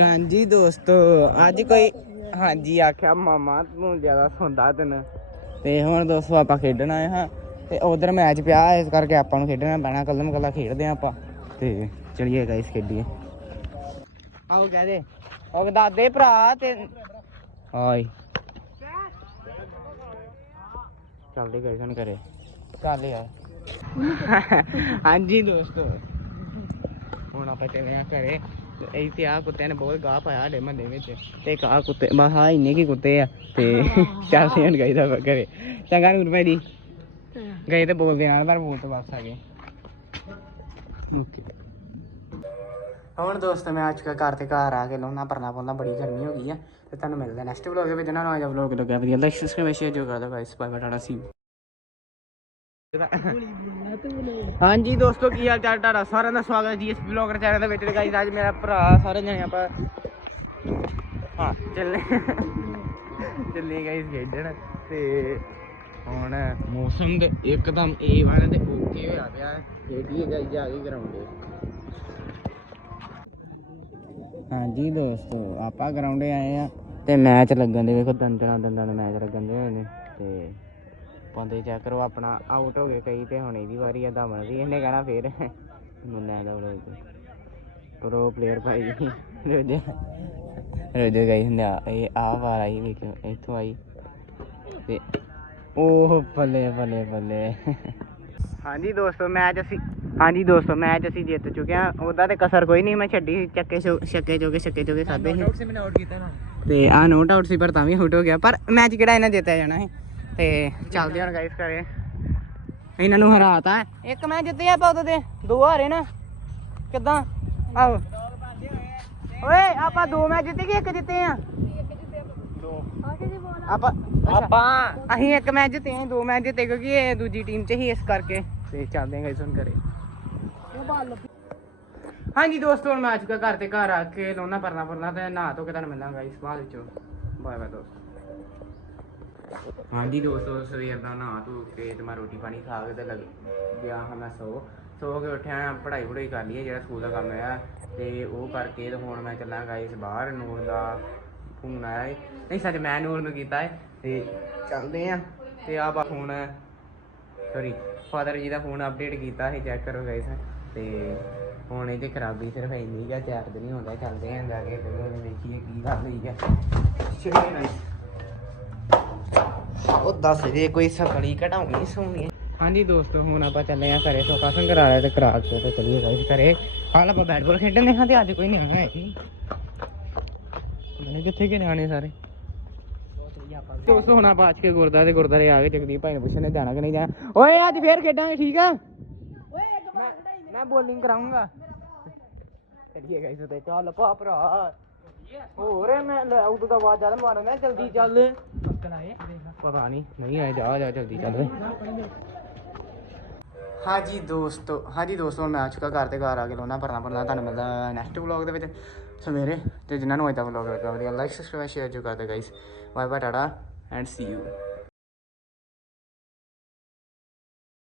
ਹਾਂਜੀ ਦੋਸਤੋ, ਅੱਜ ਕੋਈ ਹਾਂਜੀ, ਆਖਿਆ ਮਾਮਾ ਤੂੰ ਜ਼ਿਆਦਾ ਸੌਂਦਾ ਤੈਨੂੰ। ਤੇ ਹੁਣ ਦੋਸਤੋ ਆਪਾਂ ਖੇਡਣ ਆਏ ਹਾਂ। ਤੇ ਉਧਰ ਮੈਚ ਪਿਆ, ਇਸ ਕਰਕੇ ਆਪਾਂ ਨੂੰ ਖੇਡਣਾ ਪੈਣਾ ਕੱਲਮ ਕੱਲਾ ਖੇਡਦੇ ਆ ਆਪਾਂ। ਤੇ ਚਲਿਏ ਗਾਇਸ ਖੇਡੀਏ। ਆਓ ਕਹਦੇ ਉਹ ਦਾਦੇ ਭਰਾ ਤੇ ਹਾਈ ਚੱਲਦੇ ਗਏ ਸਨ ਕਰੇ ਚੱਲ ਯਾਰ। ਹਾਂਜੀ ਦੋਸਤੋ। ਹੁਣ ਆਪਾਂ ਚੱਲੇ ਆ ਘਰੇ। ਇੱਥੇ ਆ ਕੁੱਤਿਆਂ ਨੇ ਬਹੁਤ ਗਾਹ ਪਾਇਆ ਸਾਡੇ ਮਹੱਲੇ ਵਿੱਚ। ਤੇ ਇੱਕ ਆਹ ਕੁੱਤੇ ਬਸ ਆਹ ਇੰਨੇ ਕੀ ਕੁੱਤੇ ਆ ਤੇ ਚੱਲਦੇ ਹੁਣ ਗਏ ਦਾ ਘਰੇ। ਚੰਗਾ ਨੂਰ ਭਾਈ ਜੀ। ਗਏ ਤੇ ਬੋਲਦੇ ਨਾਲ ਪਰ ਬੋਲ ਤੋਂ ਬਸ ਆ ਗਏ। ਓਕੇ। ਹੁਣ ਦੋਸਤੋ ਮੈਂ ਅੱਜ ਘਰ ਤੇ ਘਰ ਆ ਕੇ ਲਾਉਣਾ ਪਰਨਾ ਪਾਉਣਾ ਬੜੀ ਗਰਮੀ ਹੋ ਗਈ ਆ। ਤੇ ਤੁਹਾਨੂੰ ਮਿਲਦਾ ਨੈਕਸਟ ਵਲੌਗ ਵਿੱਚ। ਨਾ ਨਵਾਂ ਵਲੌਗ ਲੱਗਿਆ ਵਧੀਆ ਲਾਈਕ ਸਬਸਕ੍ਰਾਈਬ ਸ਼ੇਅਰ ਜੋ ਕਰ ਗਾਇਸ ਬਾਏ ਬਾਏ ਟਾਟਾ ਸੀ ਹਾਂਜੀ ਦੋਸਤੋ, ਕੀ ਹਾਲ ਚਾਲ ਤੁਹਾਡਾ? ਸਾਰਿਆਂ ਦਾ ਸਵਾਗਤ ਹੈ ਜੀਐਸ ਬਲੌਗਰ ਚੈਨਲ ਦੇ ਵਿੱਚ ਗਾਇਸ ਅੱਜ ਮੇਰਾ ਭਰਾ ਸਾਰੇ ਜਣੇ ਆਪਾਂ ਹਾਂ, ਚੱਲੇ। ਚੱਲੇ ਗਾਇਸ ਖੇਡਣ ਤੇ ਹੁਣ ਮੌਸਮ ਦੇ ਇੱਕਦਮ ਏ ਵਾਲੇ ਤੇ ਓਕੇ ਹੋਇਆ ਪਿਆ ਹੈ। ਖੇਡੀਏ ਗਾਇਸ ਜਾ ਕੇ ਗਰਾਊਂਡ ਹਾਂਜੀ ਦੋਸਤੋ, ਆਪਾਂ ਗਰਾਊਂਡੇ ਆਏ ਆ ਤੇ ਮੈਚ ਲੱਗਣ ਦੇ, ਵੇਖੋ ਦੰਦਣਾ ਦੰਦਾਂ ਮੈਚ ਲੱਗਣ ਦੇ ਹੋਏ ਨੇ ਤੇ ਪਾਉਂਦੇ ਚੈੱਕ ਕਰੋ ਆਪਣਾ ਆਊਟ ਹੋ ਗਏ ਕਈ ਤੇ ਹੁਣ ਇਹਦੀ ਵਾਰੀ ਆ ਦਮਨ ਦੀ ਇਹਨੇ ਕਹਿਣਾ ਫੇਰ। ਮੈਨੂੰ ਲੈ ਦੋ। ਲੋਕ ਪ੍ਰੋ ਪਲੇਅਰ ਭਾਈ। ਰੋਜਾ ਰੋਜਾ ਗਈ ਹੁੰਦਾ ਇਹ ਆ ਵਾਰ ਆਈ ਵੇਖੋ ਇੱਥੋਂ ਆਈ। ਤੇ ਉਹ ਬੱਲੇ ਬੱਲੇ ਬੱਲੇ। ਹਾਂਜੀ ਦੋਸਤੋ ਮੈਚ ਅਸੀਂ ਹਾਂਜੀ ਦੋਸਤੋ ਮੈਚ ਅਸੀਂ ਜਿੱਤ ਚੁੱਕੇ ਹਾਂ ਉਹਦਾ ਤੇ ਕਸਰ ਕੋਈ ਨਹੀਂ ਮੈਂ ਛੱਡੀ ਚੱਕੇ ਛੱਕੇ ਚੋਕੇ ਛੱਕੇ ਚੋਕੇ ਖਾਦੇ ਸੀ। ਸੇ ਮੈਨੇ ਆਊਟ ਕੀਤਾ ਨਾ। ਤੇ ਆ ਨੋਟ ਆਊਟ ਸੀ ਪਰ ਤਾਂ ਵੀ ਆਊਟ ਹੋ ਗਿਆ। ਪਰ ਮੈਚ ਕਿਹੜਾ ਇਹਨਾਂ ਜਿੱਤਿਆ ਜਾਣਾ ਸੀ? ਤੇ ਚੱਲਦੇ ਹਾਂ ਗਾਇਸ ਕਰੇ ਇਹਨਾਂ ਨੂੰ ਹਰਾਤਾ ਇੱਕ ਮੈਚ ਜਿੱਤੇ ਆਪਾਂ ਉਦੋਂ ਦੇ ਦੋ ਹਾਰੇ ਨਾ। ਕਿੱਦਾਂ? ਆਓ। ਓਏ ਆਪਾਂ ਦੋ ਮੈਚ ਜਿੱਤੇ ਕਿ ਇੱਕ ਜਿੱਤੇ ਆ? ਆਪਾਂ ਆਪਾਂ। ਅਸੀਂ ਇੱਕ ਮੈਚ ਜਿੱਤੇ ਹਾਂ ਦੋ ਮੈਚ ਜਿੱਤੇ ਕਿਉਂਕਿ ਇਹ ਦੂਜੀ ਟੀਮ ਚ ਹੀ ਇਸ ਕਰਕੇ। ਤੇ ਚੱਲਦੇ ਹਾਂ ਗਾਇਸ ਹੁਣ ਕਰੇ ਹਾਂਜੀ ਦੋਸਤੋ ਹੁਣ ਮੈਂ ਆ ਚੁੱਕਾ ਘਰ ਤੇ ਘਰ ਆ ਕੇ ਲੋਨਾ ਪਰਨਾ ਪਰਨਾ ਤੇ ਨਹਾ ਧੋ ਕੇ ਤੁਹਾਨੂੰ ਮਿਲਾਂਗਾ ਇਸ ਬਾਅਦ ਵਿੱਚੋਂ। ਬਾਏ ਬਾਏ ਦੋਸਤੋ। ਹਾਂਜੀ ਦੋਸਤੋ ਸਵੇਰ ਦਾ ਨਹਾ ਧੋ ਕੇ ਤੇ ਮੈਂ ਰੋਟੀ ਪਾਣੀ ਖਾ ਕੇ ਤੇ ਲੱਗ ਗਿਆ ਹਾਂ ਮੈਂ ਸੋ। ਸੋ ਕੇ ਉੱਠਿਆ, ਪੜ੍ਹਾਈ ਪੜ੍ਹਾਈ ਕਰ ਲਈ ਹੈ ਜਿਹੜਾ ਸਕੂਲ ਦਾ ਕੰਮ ਹੈ ਤੇ ਉਹ ਕਰਕੇ ਤੇ ਹੁਣ ਮੈਂ ਚੱਲਾਂਗਾ ਇਸ ਬਾਹਰ, ਨੂਰ ਦਾ ਫੋਨ ਆਇਆ ਹੈ ਨਹੀਂ, ਸੱਚ ਮੈਂ ਨੂਰ ਨੂੰ ਕੀਤਾ ਹੈ ਤੇ ਚੱਲਦੇ ਆ। ਤੇ ਆ ਬਾ ਫੋਨ ਸੌਰੀ ਫਾਦਰ ਜੀ ਦਾ ਫੋਨ ਅਪਡੇਟ ਕੀਤਾ ਸੀ ਚੈੱਕ ਕਰੋ ਗਾਇਸ ਤੇ ਹੁਣ ਇਹਦੀ ਖਰਾਬੀ ਸਿਰਫ ਇੰਨੀ ਜਾਂ ਚਾਰਜ ਨਹੀਂ ਹੁੰਦਾ ਚੱਲਦੇ ਆਂ ਜਾ ਕੇ। ਤੇ ਵੇਖੀਏ ਕੀ ਗੱਲ ਹੋਈ ਹੈ ਚਲੋ ਗਾਇਸ ਉਹ ਦੱਸ ਦੇ ਕੋਈ ਸਫੜੀ ਘਟਾਉਣੀ ਸੋਣੀ ਹਾਂਜੀ ਦੋਸਤੋ, ਹੁਣ ਆਪਾਂ ਚੱਲੇ ਆ ਘਰੇ ਸੋ ਕਾਸਨ ਕਰਾ ਲਿਆ ਤੇ ਕਰਾ ਕੇ ਤੇ ਚਲੀਏ ਗਾਇਸ ਘਰੇ। ਹਾਲ ਆਪਾਂ ਬੈਟ ਖੇਡਣ ਦੇ ਹਾਂ ਤੇ ਅੱਜ ਕੋਈ ਨਹੀਂ ਆਇਆ ਹੈ ਮੈਨੇ ਕਿੱਥੇ ਕਿ ਨਿਆਣੇ ਸਾਰੇ? ਦੋਸਤੋ, ਹੁਣ ਆਪਾਂ ਅੱਜ ਕੇ ਗੁਰਦਾਰੇ ਤੇ ਗੁਰਦਾਰੇ ਆ ਗਏ। ਜਗਦੀਪ ਭਾਈ ਨੂੰ ਪੁੱਛਣੇ ਜਾਣਾ ਕਿ ਨਹੀਂ ਜਾਣਾ। ਓਏ, ਅੱਜ ਫੇਰ ਖੇਡਾਂਗੇ, ਠੀਕ ਆ? ਮੈਂ ਮੈਂ ਬੋਲਿੰਗ ਕਰਾਉਂਗਾ ਚਲੀਏ ਗਾਇਸ ਤੇ ਚੱਲ ਪਾ ਭਰਾ। ਹੋਰ ਮੈਂ ਆਊਟ ਦਾ ਆਵਾਜ਼ ਜ਼ਿਆਦਾ ਮਾਰਨਾ ਜਲਦੀ ਚੱਲ। ਪਤਾ ਨਹੀਂ ਨਹੀਂ ਆਇਆ ਜਾ ਜਾ, ਜਲਦੀ ਚੱਲ। ਵੇ ਹਾਂਜੀ ਦੋਸਤੋ ਹਾਂਜੀ ਦੋਸਤੋ, ਮੈਂ ਆ ਚੁੱਕਾ ਘਰ ਤੇ ਘਰ ਆ ਕੇ ਲੋਨਾ ਭਰਨਾ ਭਰਨਾ ਤੁਹਾਨੂੰ ਮਿਲਦਾ ਨੈਕਸਟ ਵਲੌਗ ਦੇ ਵਿੱਚ। ਸਵੇਰੇ ਤੇ ਜਿਨ੍ਹਾਂ ਨੂੰ ਅੱਜ ਦਾ ਵਲੌਗ ਲੱਗਾ, ਵਧੀਆ ਲਾਈਕ ਸਬਸਕ੍ਰਾਈਬ ਸ਼ੇਅਰ ਜੋ ਕਰਦੇ guys bye bye tata and see you